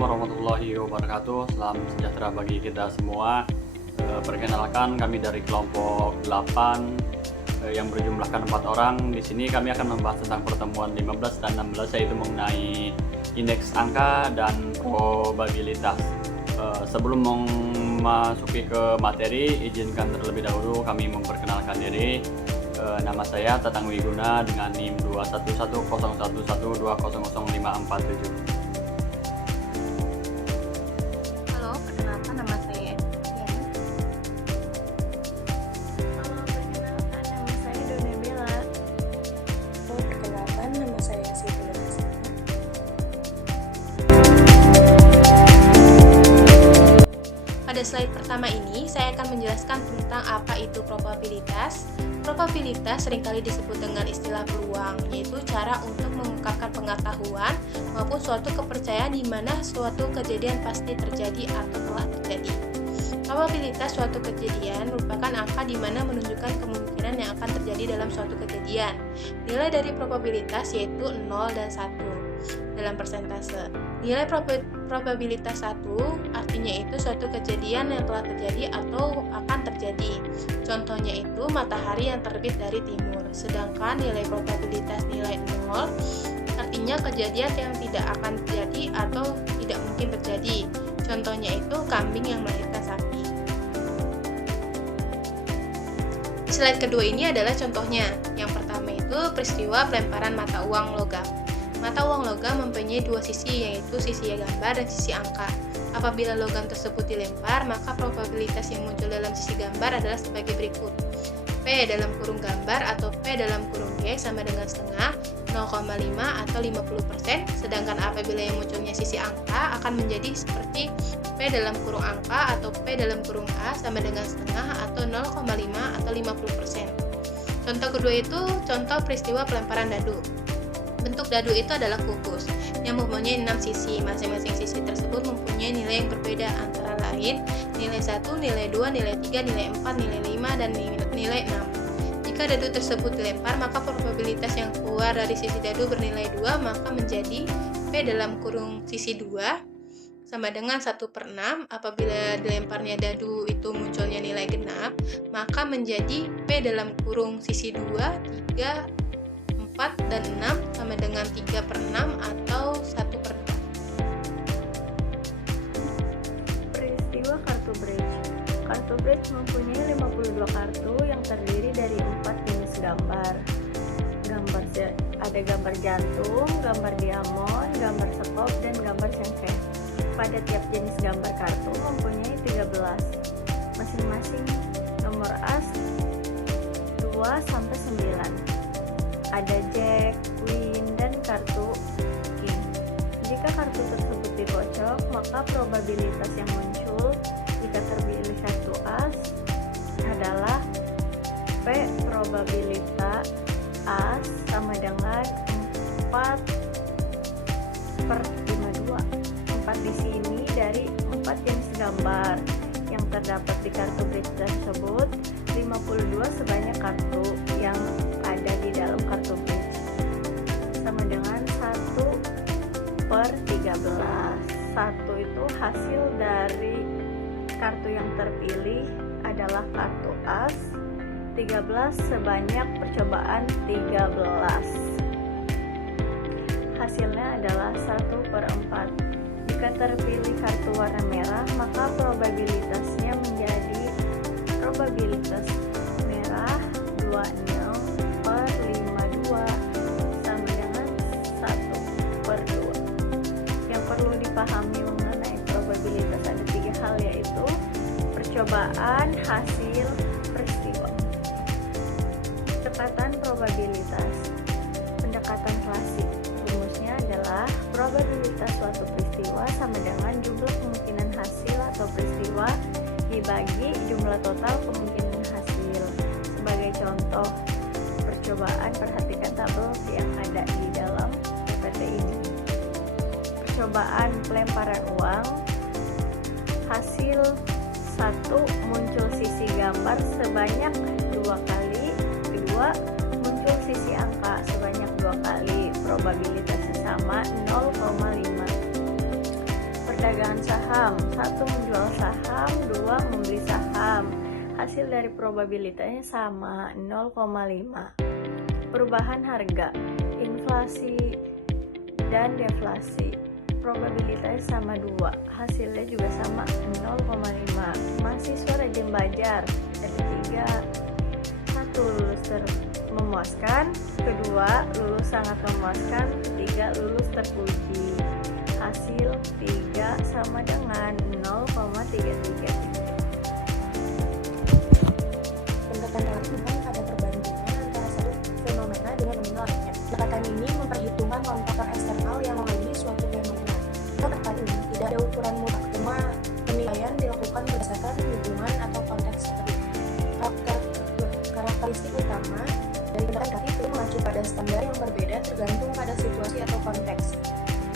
warahmatullahi wabarakatuh. Salam sejahtera bagi kita semua. Perkenalkan, kami dari kelompok 8 yang berjumlahkan 4 orang. Di sini kami akan membahas tentang pertemuan 15 dan 16, yaitu mengenai indeks angka dan probabilitas. Sebelum memasuki ke materi, izinkan terlebih dahulu kami memperkenalkan diri. Nama saya Tatang Wiguna dengan NIM 2110112000547. Halo, perkenalkan nama saya Dian. Halo, perkenalkan nama saya Dona Bella. Halo, perkenalkan nama saya Siti Nurhasana. Pada slide pertama ini, saya akan menjelaskan tentang apa itu probabilitas. Probabilitas seringkali disebut dengan istilah peluang, yaitu cara untuk mengungkapkan pengetahuan maupun suatu kepercayaan di mana suatu kejadian pasti terjadi atau telah terjadi. Probabilitas suatu kejadian merupakan angka di mana menunjukkan kemungkinan yang akan terjadi dalam suatu kejadian. Nilai dari probabilitas yaitu 0 dan 1 dalam persentase. Nilai probabilitas 1 artinya itu suatu kejadian yang telah terjadi atau akan terjadi. Contohnya itu matahari yang terbit dari timur. Sedangkan nilai probabilitas nilai 0 artinya kejadian yang tidak akan terjadi atau tidak mungkin terjadi. Contohnya itu kambing yang melahirkan sapi. Di slide kedua ini adalah contohnya. Yang pertama itu peristiwa pelemparan mata uang logam. Mata uang logam mempunyai dua sisi, yaitu sisi gambar dan sisi angka. Apabila logam tersebut dilempar, maka probabilitas yang muncul dalam sisi gambar adalah sebagai berikut. P dalam kurung gambar atau P dalam kurung G sama dengan setengah, 0,5 atau 50%, sedangkan apabila yang munculnya sisi angka akan menjadi seperti P dalam kurung angka atau P dalam kurung A sama dengan setengah atau 0,5 atau 50%. Contoh kedua itu contoh peristiwa pelemparan dadu. Bentuk dadu itu adalah kubus yang mempunyai 6 sisi. Masing-masing sisi tersebut mempunyai nilai yang berbeda, antara lain nilai 1, nilai 2, nilai 3, nilai 4, nilai 5, dan nilai 6. Jika dadu tersebut dilempar, maka probabilitas yang keluar dari sisi dadu bernilai 2, maka menjadi P dalam kurung sisi 2 sama dengan 1/6. Apabila dilemparnya dadu itu munculnya nilai genap, maka menjadi P dalam kurung sisi 2, 3, 4, dan 6 sama dengan 3/6 atau 1/4. Peristiwa kartu bridge. Kartu bridge mempunyai 52 kartu yang terdiri dari 4 jenis gambar. Ada gambar jantung, gambar diamond, gambar sekop, dan gambar cengkeh. Pada tiap jenis gambar kartu mempunyai 13. Masing-masing nomor as 2 sampai 9. Ada jack, queen, dan kartu king. Jika kartu tersebut dikocok, maka probabilitas yang muncul jika terpilih kartu as adalah P probabilitas as sama dengan 4/52. 4 di sini dari 4 jenis gambar yang terdapat di kartu bridge tersebut. 52 sebanyak kartu yang ada di dalam kartu bridge sama dengan 1/13. 1 itu hasil dari kartu yang terpilih adalah kartu as. 13 sebanyak percobaan 13. Hasilnya adalah 1/4. Jika terpilih kartu warna merah, maka probabilitasnya menjadi probabilitas merah 20/52 sama dengan 1/2. Yang perlu dipahami mengenai probabilitas ada 3 hal, yaitu percobaan, hasil, peristiwa. Pendekatan probabilitas. Pendekatan klasik rumusnya adalah probabilitas suatu peristiwa sama dengan jumlah kemungkinan hasil atau peristiwa dibagi jumlah total kemungkinan hasil. Sebagai contoh percobaan, perhatikan tabel yang ada di dalam PPT ini. Percobaan pelemparan uang, hasil 1 muncul sisi gambar sebanyak 2 kali, kedua muncul sisi angka sebanyak 2 kali, probabilitasnya sama 0,5. perdagangan saham. 1 menjual saham, 2 membeli saham. Hasil dari probabilitasnya sama, 0,5. Perubahan harga, inflasi dan deflasi. Probabilitasnya sama 2, hasilnya juga sama 0,5. Mahasiswa rajin belajar. Ada 3. 1. Lulus memuaskan. 2. Lulus sangat memuaskan. 3. Lulus terpuji. Hasil 3 sama dengan 0,33. Pendekatan lain pada perbandingan antara satu fenomena dengan fenomena lainnya. Pendekatan ini memperhitungkan faktor eksternal yang mengadili suatu fenomena. Pendekatan ini tidak ada ukuran mutlak, cuma penilaian dilakukan berdasarkan hubungan atau konteks tertentu. Karakteristik utama dari pendekatan itu mengacu pada standar yang berbeda tergantung pada situasi atau konteks.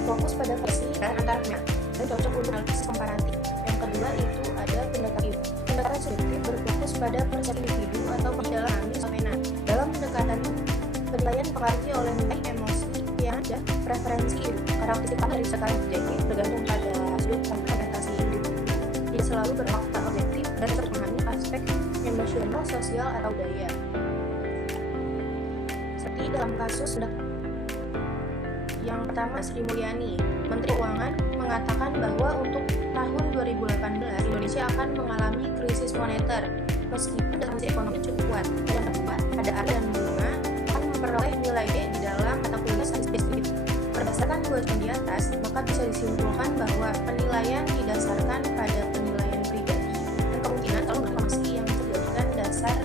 Fokus pada versi dan antaranya dan cocok untuk analisis komparatif. Yang kedua itu ada pendekatan subjektif berfokus pada persepsi individu atau dalam fenomena. Dalam pendekatan penilaian dipengaruhi oleh nilai emosi yang ada, preferensi karakteristik dari sekarang objektif tergantung pada sudut pandang orientasi individu. Dia selalu berfakta objektif dan memahami aspek emosional, sosial atau budaya. Seperti dalam kasus yang pertama, Sri Mulyani, Menteri Keuangan, mengatakan bahwa untuk tahun 2018 Indonesia akan mengalami krisis moneter meskipun kondisi ekonomi cukup kuat. Yang kedua, ada A dan bunga akan memperoleh nilai D di dalam mata kuliah statistik. Berdasarkan dua contoh di atas, maka bisa disimpulkan bahwa penilaian didasarkan pada penilaian pribadi dan kemungkinan kalau informasi yang dijadikan dasar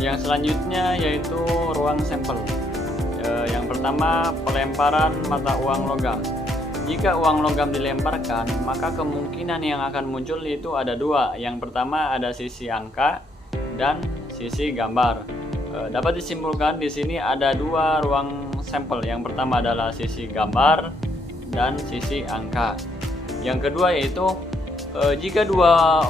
Yang selanjutnya yaitu ruang sampel. Yang pertama, pelemparan mata uang logam. Jika uang logam dilemparkan, maka kemungkinan yang akan muncul itu ada dua. Yang pertama ada sisi angka dan sisi gambar. Dapat disimpulkan di sini ada dua ruang sampel. Yang pertama adalah sisi gambar dan sisi angka. Yang kedua yaitu jika dua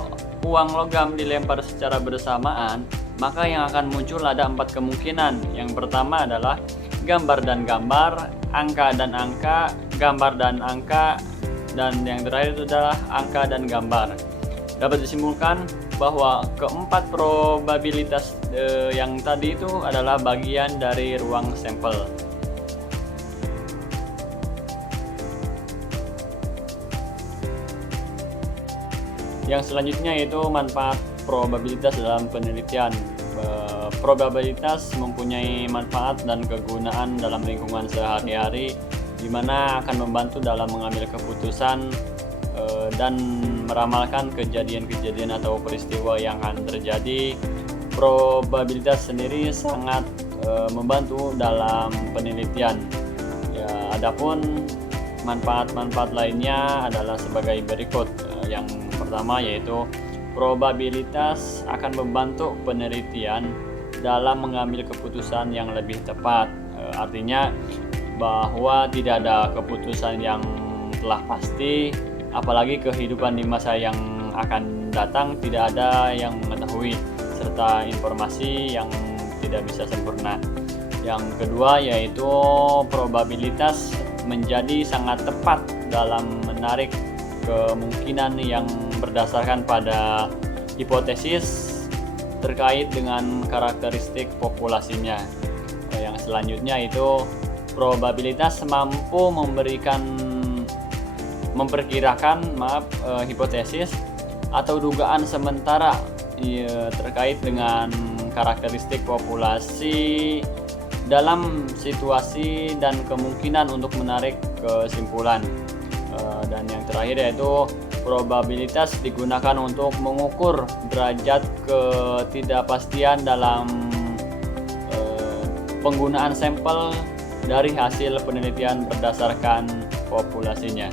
uang logam dilempar secara bersamaan, maka yang akan muncul ada 4 kemungkinan. Yang pertama adalah gambar dan gambar, angka dan angka, gambar dan angka, dan yang terakhir itu adalah angka dan gambar. Dapat disimpulkan bahwa keempat probabilitas yang tadi itu adalah bagian dari ruang sampel. Yang selanjutnya yaitu manfaat probabilitas dalam penelitian. Probabilitas mempunyai manfaat dan kegunaan dalam lingkungan sehari-hari, di mana akan membantu dalam mengambil keputusan dan meramalkan kejadian-kejadian atau peristiwa yang akan terjadi. Probabilitas sendiri sangat membantu dalam penelitian. Adapun manfaat-manfaat lainnya adalah sebagai berikut. Yang pertama yaitu probabilitas akan membantu penelitian dalam mengambil keputusan yang lebih tepat. Artinya bahwa tidak ada keputusan yang telah pasti, apalagi kehidupan di masa yang akan datang tidak ada yang mengetahui, serta informasi yang tidak bisa sempurna. Yang kedua yaitu probabilitas menjadi sangat tepat dalam menarik kemungkinan yang berdasarkan pada hipotesis terkait dengan karakteristik populasinya. Yang selanjutnya itu probabilitas mampu memperkirakan hipotesis atau dugaan sementara terkait dengan karakteristik populasi dalam situasi dan kemungkinan untuk menarik kesimpulan. Dan yang terakhir yaitu Probabilitas digunakan untuk mengukur derajat ketidakpastian dalam penggunaan sampel dari hasil penelitian berdasarkan populasinya.